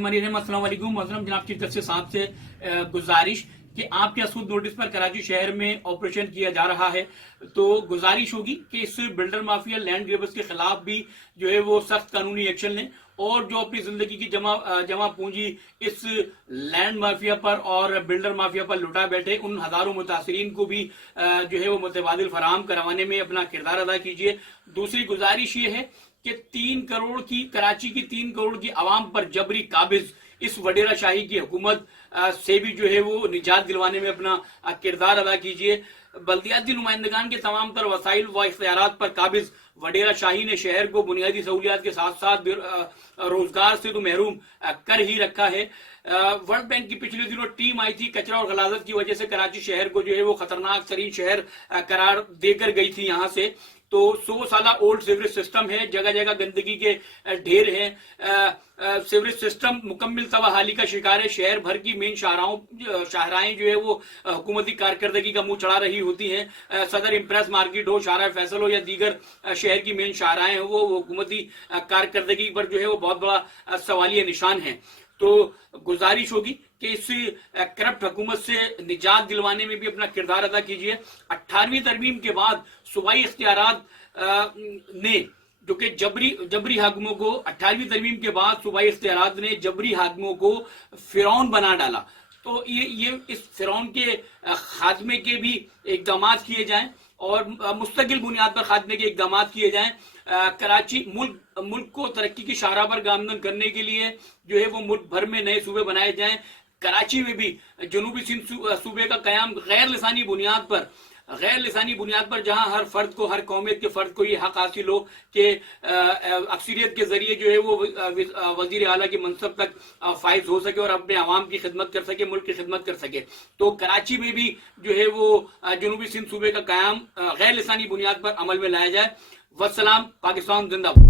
बिस्मिल्लाहिर्रहमानिर्रहीम। अस्सलाम वालेकुम। मोहतरम जनाब चीफ जस्टिस साहब से गुजारिश कि आपके असुद नोटिस पर कराची शहर में ऑपरेशन किया जा रहा है, तो गुजारिश होगी कि इस बिल्डर माफिया लैंड ग्रेबर्स के खिलाफ भी जो है वो सख्त कानूनी एक्शन लें और जो अपनी जिंदगी की जमा पूंजी इस लैंड माफिया पर और बिल्डर माफिया पर लुटा बैठे उन हजारों मुतासरीन को भी जो है वो मुतबादिल फराहम करवाने में अपना किरदार अदा कीजिए। दूसरी गुजारिश ये है कि 3 करोड़ की कराची की 3 करोड़ की आवाम पर जबरी काबिज इस वडेरा शाही की हुकूमत से भी जो है वो निजात दिलवाने में अपना किरदार अदा कीजिए। बल्दियाती नुमाइंदगान के तमाम तर वसाइल व इख्तियारात पर काबिज वडेरा शाही ने शहर को बुनियादी सहूलियात के साथ साथ रोजगार से तो महरूम कर ही रखा है। वर्ल्ड बैंक की पिछले दिनों टीम आई थी, कचरा और गलाजत की वजह से कराची शहर को जो है वो खतरनाक तरीन शहर करार देकर गई थी। यहाँ से तो 100 साल ओल्ड सीवरेज सिस्टम है, जगह जगह गंदगी के ढेर हैं, सीवरेज सिस्टम मुकम्मल तबाहाली का शिकार है। शहर भर की मेन शाहराएं जो है वो हुकूमती कारकर्दगी का मुंह चढ़ा रही होती हैं। सदर इम्प्रेस मार्केट हो, शाहरा फैसल हो या दीगर शहर की मेन शाहराएं हो, वो हुकूमती कारकर्दगी पर जो है वो बहुत बड़ा सवालिया निशान है। तो गुजारिश होगी कि इस करप्ट हुकूमत से निजात दिलवाने में भी अपना किरदार अदा कीजिए। 18वीं तरमीम के बाद सूबाई इख्तियारात ने जो कि जबरी हाकिमों को 18वीं तरमीम के बाद सूबाई इख्तियारात ने जबरी हाकिमों को फिरौन बना डाला। तो ये इस फिरौन के खात्मे के भी इकदाम किए जाएं और मुस्तकिल बुनियाद पर खात्मे के इकदाम किए जाएं। कराची मुल्क को तरक्की की शाहराह पर गामजन करने के लिए जो है वो मुल्क भर में नए सूबे बनाए जाएं। कराची में भी जनूबी सिंध सूबे का कयाम गैर लिसानी बुनियाद पर जहां हर फर्द को, हर कौमियत के फर्द को ये हक हासिल हो कि अक्सरियत के जरिए जो है वो वजीर आला की मनसब तक फाइज हो सके और अपने आवाम की खिदमत कर सके, मुल्क की खिदमत कर सके। तो कराची में भी जो है वो जनूबी सिंध सूबे का कयाम गैर लिसानी बुनियाद पर अमल में लाया जाए। वस्सलाम। पाकिस्तान जिंदाबाद।